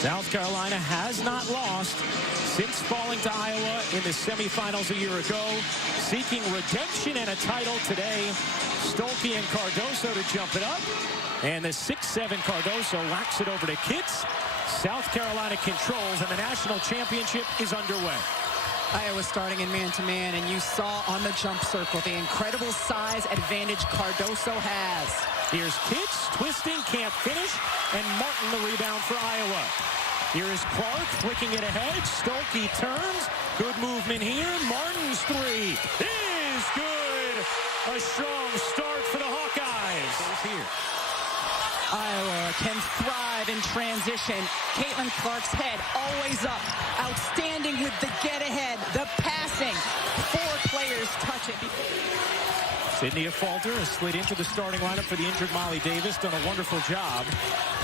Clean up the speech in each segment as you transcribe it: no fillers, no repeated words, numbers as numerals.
South Carolina has not lost since falling to Iowa in the semifinals a year ago. Seeking redemption and a title today. Stuelke and Cardoso to jump it up. And the 6'7" Cardoso whacks it over to Kitts. South Carolina controls, and the national championship is underway. Iowa starting in man-to-man, and you saw on the jump circle the incredible size advantage Cardoso has. Here's Kitts, twisting, can't finish, and Martin the rebound for Iowa. Here is Clark flicking it ahead. Stuelke turns. Good movement here. Martin's three is good. A strong start for the Hawkeyes. Here. Iowa can thrive in transition. Caitlin Clark's head always up. Outstanding with the get-ahead, the passing. 4 players touch it. Sydney Falter has slid into the starting lineup for the injured Molly Davis. Done a wonderful job.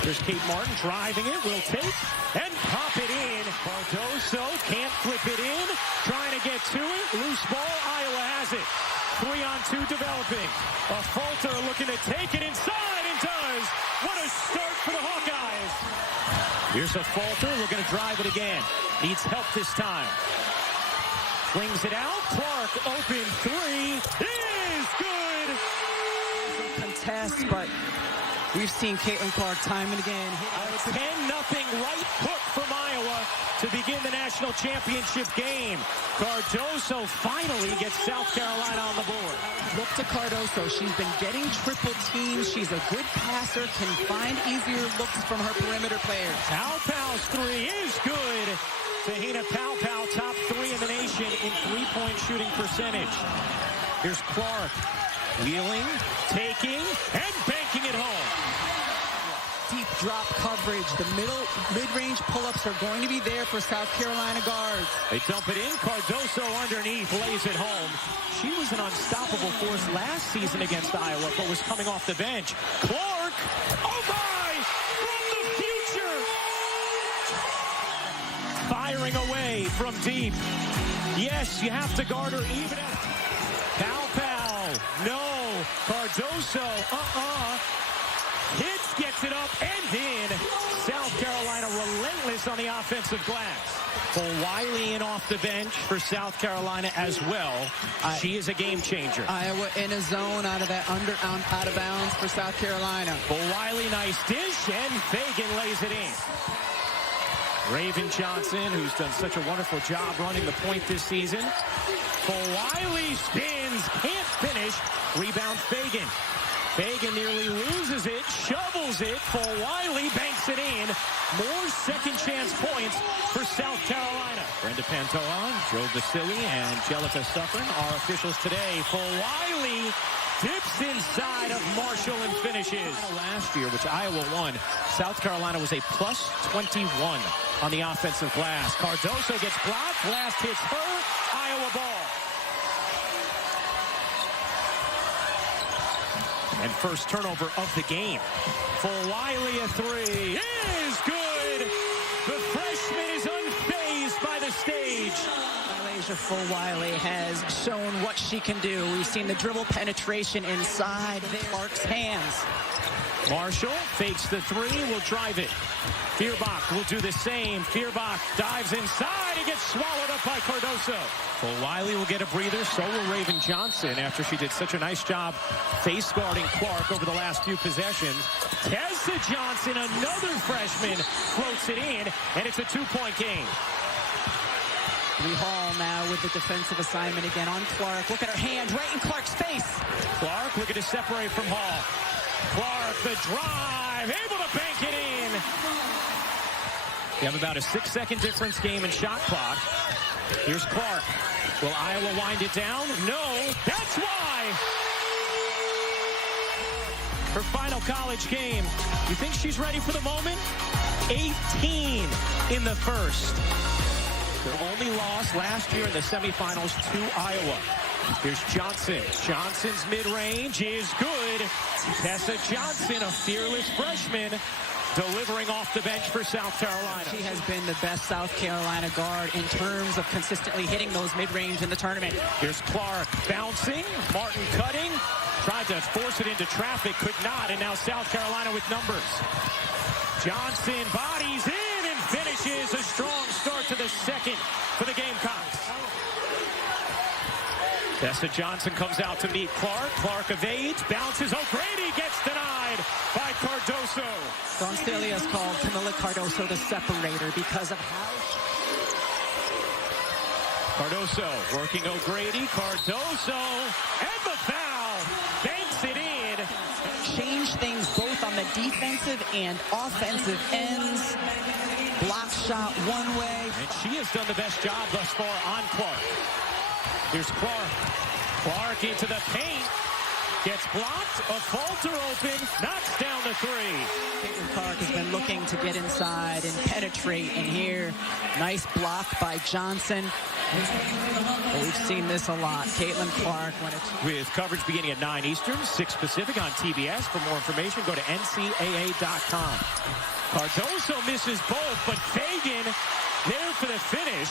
There's Kate Martin driving it. Will take and pop it in. Cardoso can't flip it in. Trying to get to it. Loose ball. Iowa has it. 3-on-2 developing. A Falter looking to take it inside and does. What a start for the Hawkeyes. Here's a Falter looking to drive it again. Needs help this time. Flings it out. Clark open three. Is good. Contest, but we've seen Caitlin Clark time and again. 10-0 right hook from Iowa to begin the national championship game. Cardoso finally gets South Carolina on the board. Look to Cardoso. She's been getting triple teams. She's a good passer, can find easier looks from her perimeter players. Paopau's three is good. Te-Hina Paopau, top 3 in the nation in three-point shooting percentage. Here's Clark, wheeling, taking, and banking it home. Deep drop coverage. The mid-range pull-ups are going to be there for South Carolina guards. They dump it in. Cardoso underneath, lays it home. She was an unstoppable force last season against Iowa, but was coming off the bench. Clark, oh my, from the future. Firing away from deep. Yes, you have to guard her even at Paopau. No. Cardoso, Hitz gets it up and in. South Carolina relentless on the offensive glass. Wiley in off the bench for South Carolina as well. She is a game changer. Iowa in a zone out of that out of bounds for South Carolina. Wiley, nice dish, and Fagan lays it in. Raven Johnson, who's done such a wonderful job running the point this season. Wiley spins, can't finish. Rebound Fagan. Fagan nearly loses it, shovels it. Wiley banks it in. More second chance points for South Carolina. Brenda Pantoja, Joe Vasili, and Jellica Suffern are officials today. Wiley dips inside of Marshall and finishes. Last year, which Iowa won, South Carolina was a plus 21 on the offensive glass. Cardoso gets blocked. Last hits her. Iowa ball. And first turnover of the game. Wiley a three is good. The freshman is unfazed by the stage. Alaysia Wiley has shown what she can do. We've seen the dribble penetration inside Clark's hands. Marshall fakes the three, will drive it. Feuerbach will do the same. Feuerbach dives inside and gets swallowed up by Cardoso. Wiley will get a breather, so will Raven Johnson after she did such a nice job face guarding Clark over the last few possessions. Tessa Johnson, another freshman, floats it in, and it's a 2-point game. Bree Hall now with the defensive assignment again on Clark. Look at her hand right in Clark's face. Clark looking to separate from Hall. Clark, the drive, able to bank it in. You have about a 6-second difference game in shot clock. Here's Clark. Will Iowa wind it down? No. That's why. Her final college game. You think she's ready for the moment? 18 in the first. Their only loss last year in the semifinals to Iowa. Here's Johnson. Johnson's mid-range is good. Tessa Johnson, a fearless freshman, delivering off the bench for South Carolina. She has been the best South Carolina guard in terms of consistently hitting those mid-range in the tournament. Here's Clark bouncing. Martin cutting. Tried to force it into traffic, could not, and now South Carolina with numbers. Johnson bodies in and finishes. A strong start to the second for the Gamecocks. Tessa Johnson comes out to meet Clark. Clark evades, bounces. O'Grady gets denied by Cardoso. Dawn Staley has called Camila Cardoso the separator because of how... Cardoso working O'Grady. Cardoso and the foul. Banks it in. Change things both on the defensive and offensive ends. Block shot one way. And she has done the best job thus far on Clark. Here's Clark. Clark into the paint. Gets blocked. A falter open. Knocks down the three. Caitlin Clark has been looking to get inside and penetrate. And here, nice block by Johnson. We've seen this a lot. Caitlin Clark. With coverage beginning at 9 Eastern, 6 Pacific on TBS. For more information, go to ncaa.com. Cardoso misses both, but Fagan there for the finish.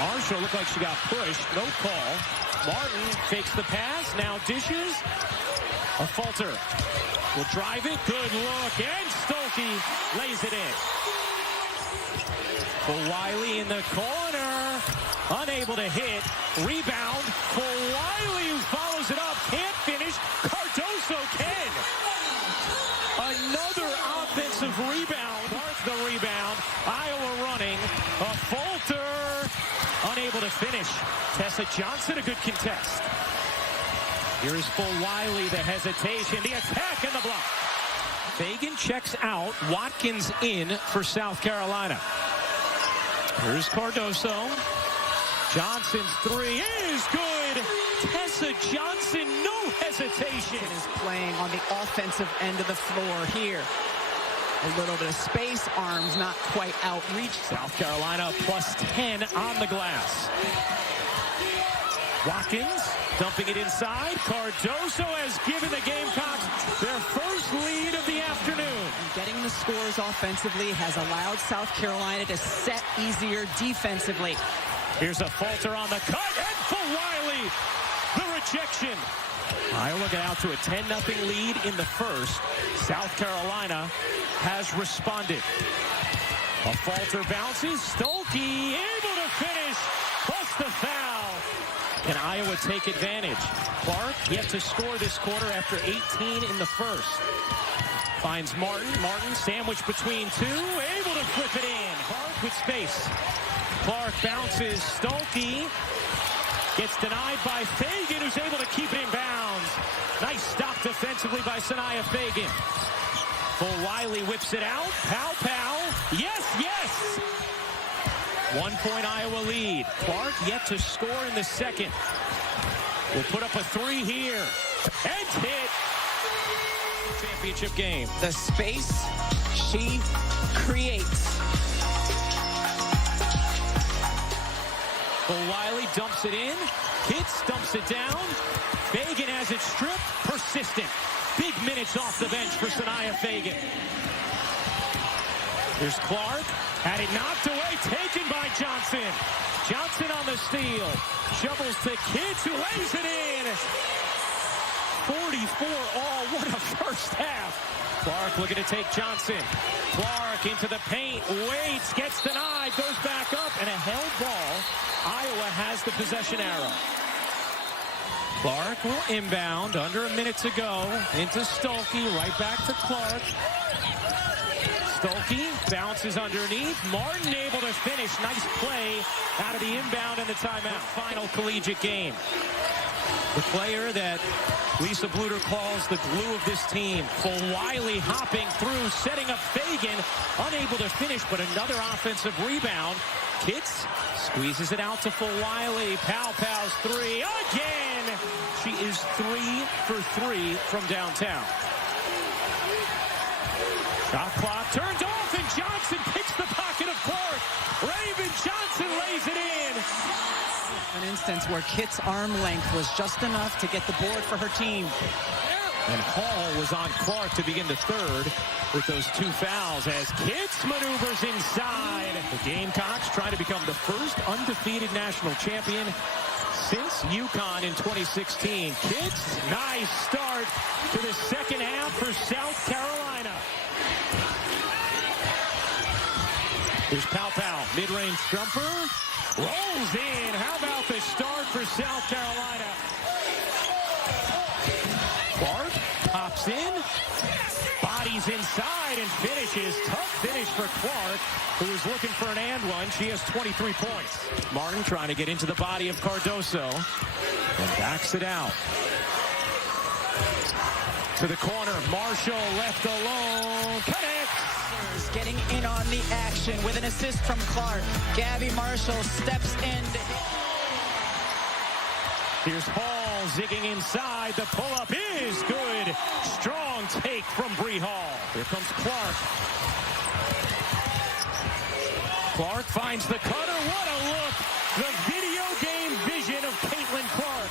Marshall looked like she got pushed. No call. Martin fakes the pass. Now dishes. A falter. Will drive it. Good look. And Stolke lays it in. For Wiley in the corner. Unable to hit. Rebound. For Wiley, who follows it up. Can't finish. Cardoso can. Another offensive rebound. Starts the rebound. Iowa running. A falter. Unable to finish. Tessa Johnson, a good contest. Here's for Wiley, the hesitation, the attack, and the block. Fagan checks out. Watkins in for South Carolina. Here's Cardoso. Johnson's three is good. Tessa Johnson, no hesitation. Is playing on the offensive end of the floor here. A little bit of space, arms not quite outreach. South Carolina plus 10 on the glass. Watkins dumping it inside. Cardoso has given the Gamecocks their first lead of the afternoon. And getting the scores offensively has allowed South Carolina to set easier defensively. Here's a falter on the cut, and for Wiley, the rejection. Iowa got out to a 10-0 lead in the first. South Carolina has responded. A falter bounces. Stolke able to finish. Plus the foul. Can Iowa take advantage? Clark yet to score this quarter after 18 in the first. Finds Martin. Martin sandwiched between two. Able to flip it in. Clark with space. Clark bounces. Stolke gets denied by Fagan, who's able to keep it in bounds. Nice stop defensively by Sanaya Fagan. Full Wiley whips it out. Pow, pow. Yes, yes. 1 point Iowa lead. Clark yet to score in the second. Will put up a three here. And hit. Championship game. The space she creates. Full Wiley dumps it in. Kitts dumps it down. Fagan has it stripped. Persistent. Big minutes off the bench for Sanaya Fagan. There's Clark. Had it knocked away. Taken by Johnson. Johnson on the steal. Shovels to Kitts, who lays it in. 44 all. What a first half. Clark looking to take Johnson. Clark into the paint. Waits. Gets denied. Goes back up. And a held ball. Iowa has the possession arrow. Clark will inbound. Under a minute to go. Into Stolke. Right back to Clark. Stolke bounces underneath. Martin able to finish. Nice play out of the inbound and the timeout. Final collegiate game. The player that Lisa Bluter calls the glue of this team. Full Wiley hopping through, setting up Fagan. Unable to finish, but another offensive rebound. Kitts squeezes it out to Full Wiley. Pow's three again. She is 3 for 3 from downtown. Shot clock turned off, and Johnson picks the pocket of Clark. Raven Johnson lays it in. An instance where Kitts' arm length was just enough to get the board for her team. And Hall was on Clark to begin the third with those 2 fouls as Kitts maneuvers inside. The Gamecocks try to become the first undefeated national champion since UConn in 2016. Kitts, nice start to the second half for South Carolina. Here's Pau, mid-range jumper, rolls in. How about the start for South Carolina? Clark pops in, bodies inside and finishes. Tough finish for Clark, who is looking for an and one. She has 23 points. Martin trying to get into the body of Cardoso and backs it out. To the corner, Marshall left alone, connects. Getting in on the action with an assist from Clark. Gabby Marshall steps in to hit. Here's Hall zigging inside. The pull-up is good. Strong take from Bree Hall. Here comes Clark. Clark finds the cutter. What a look. The video game vision of Caitlin Clark.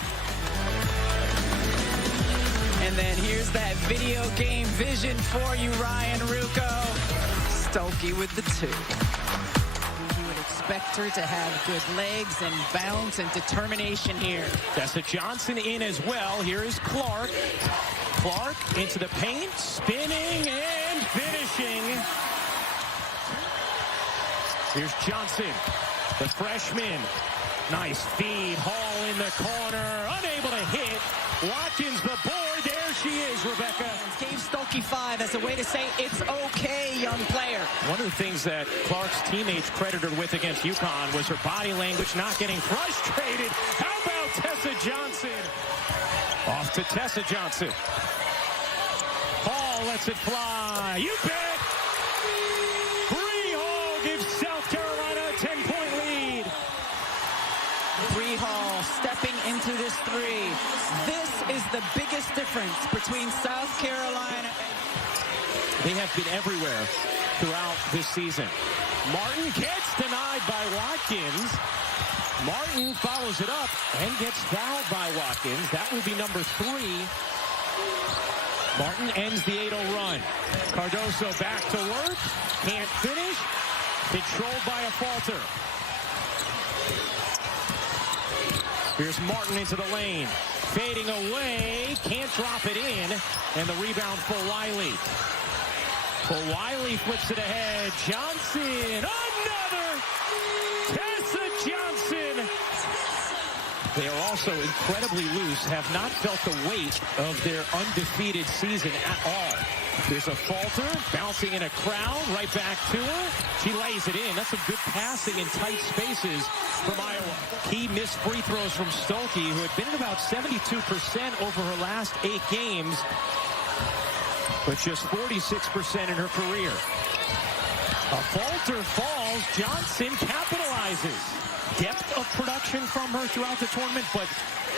And then here's that video game vision for you, Ryan Ruocco. Stokey with the 2. You would expect her to have good legs and bounce and determination here. Tessa Johnson in as well. Here is Clark. Clark into the paint, spinning and finishing. Here's Johnson, the freshman. Nice feed. Hall in the corner, unable to hit. Watkins the board. There she is, Rebecca. Gave Stokey 5 as a way to say it's okay, young player. One of the things that Clark's teammates credited her with against UConn was her body language, not getting frustrated. How about Tessa Johnson? Off to Tessa Johnson. Hall lets it fly. You bet. Bree Hall gives South Carolina a 10-point lead. Bree Hall stepping into this 3. This is the biggest difference between South Carolina. They have been everywhere throughout this season. Martin gets denied by Watkins. Martin follows it up and gets fouled by Watkins. That will be number 3. Martin ends the 8-0 run. Cardoso back to work. Can't finish. Controlled by a falter. Here's Martin into the lane. Fading away. Can't drop it in. And the rebound for Wiley. Wiley flips it ahead. Johnson. Another. Tessa Johnson. They are also incredibly loose. Have not felt the weight of their undefeated season at all. There's a falter, bouncing in a crowd, right back to her. She lays it in. That's some good passing in tight spaces from Iowa. Key missed free throws from Stokey, who had been at about 72% over her last 8 games, but just 46% in her career. A falter falls. Johnson capitalizes. Depth of production from her throughout the tournament, but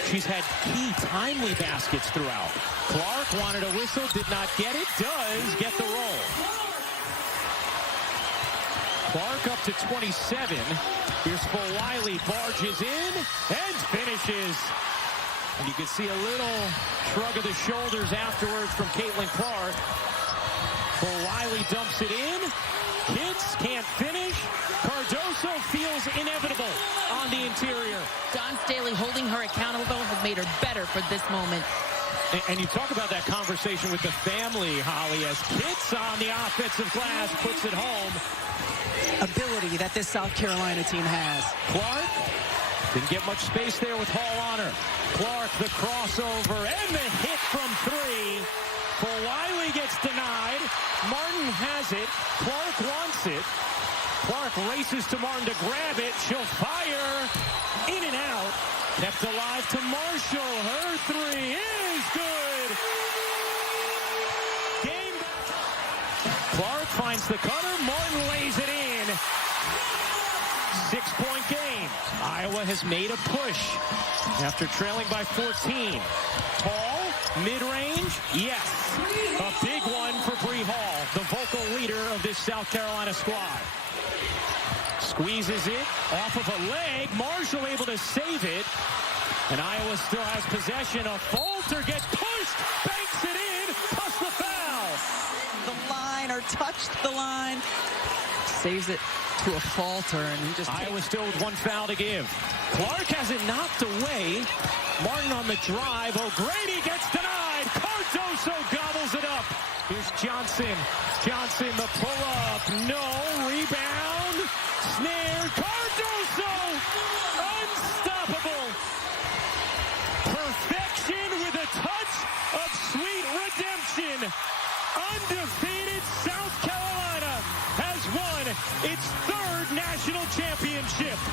she's had key timely baskets throughout. Clark wanted a whistle, did not get it, does get the roll. Clark up to 27. Here's for Wiley, barges in and finishes. And you can see a little shrug of the shoulders afterwards from Caitlin Clark. For Wiley dumps it in. Hits, can't finish. Cardoso feels inevitable on the interior. Dawn Staley holding her accountable has made her better for this moment. And you talk about that conversation with the family, Holly, as Kitts on the offensive glass puts it home. Ability that this South Carolina team has. Clark didn't get much space there with Hall on her. Clark, the crossover and the hit from 3. For Wiley gets denied. Martin has it. Clark wants it. Clark races to Martin to grab it. She'll fire. In and out. Kept alive to Marshall. Her 3 is good. Game. Clark finds the cutter. Martin lays it in. 6-point game. Iowa has made a push after trailing by 14. Hall, mid-range, yes. A big one for Bree Hall, the vocal leader of this South Carolina squad. Squeezes it off of a leg. Marshall able to save it. And Iowa still has possession. A falter gets pushed, banks it in, plus the foul. The line or touched the line. Saves it to a falter, and he just Iowa still with 1 foul to give. Clark has it knocked away. Martin on the drive. O'Grady gets denied. Cardoso gobbles it up. Here's Johnson. Johnson, the pull-up. No. Rebound. Unstoppable.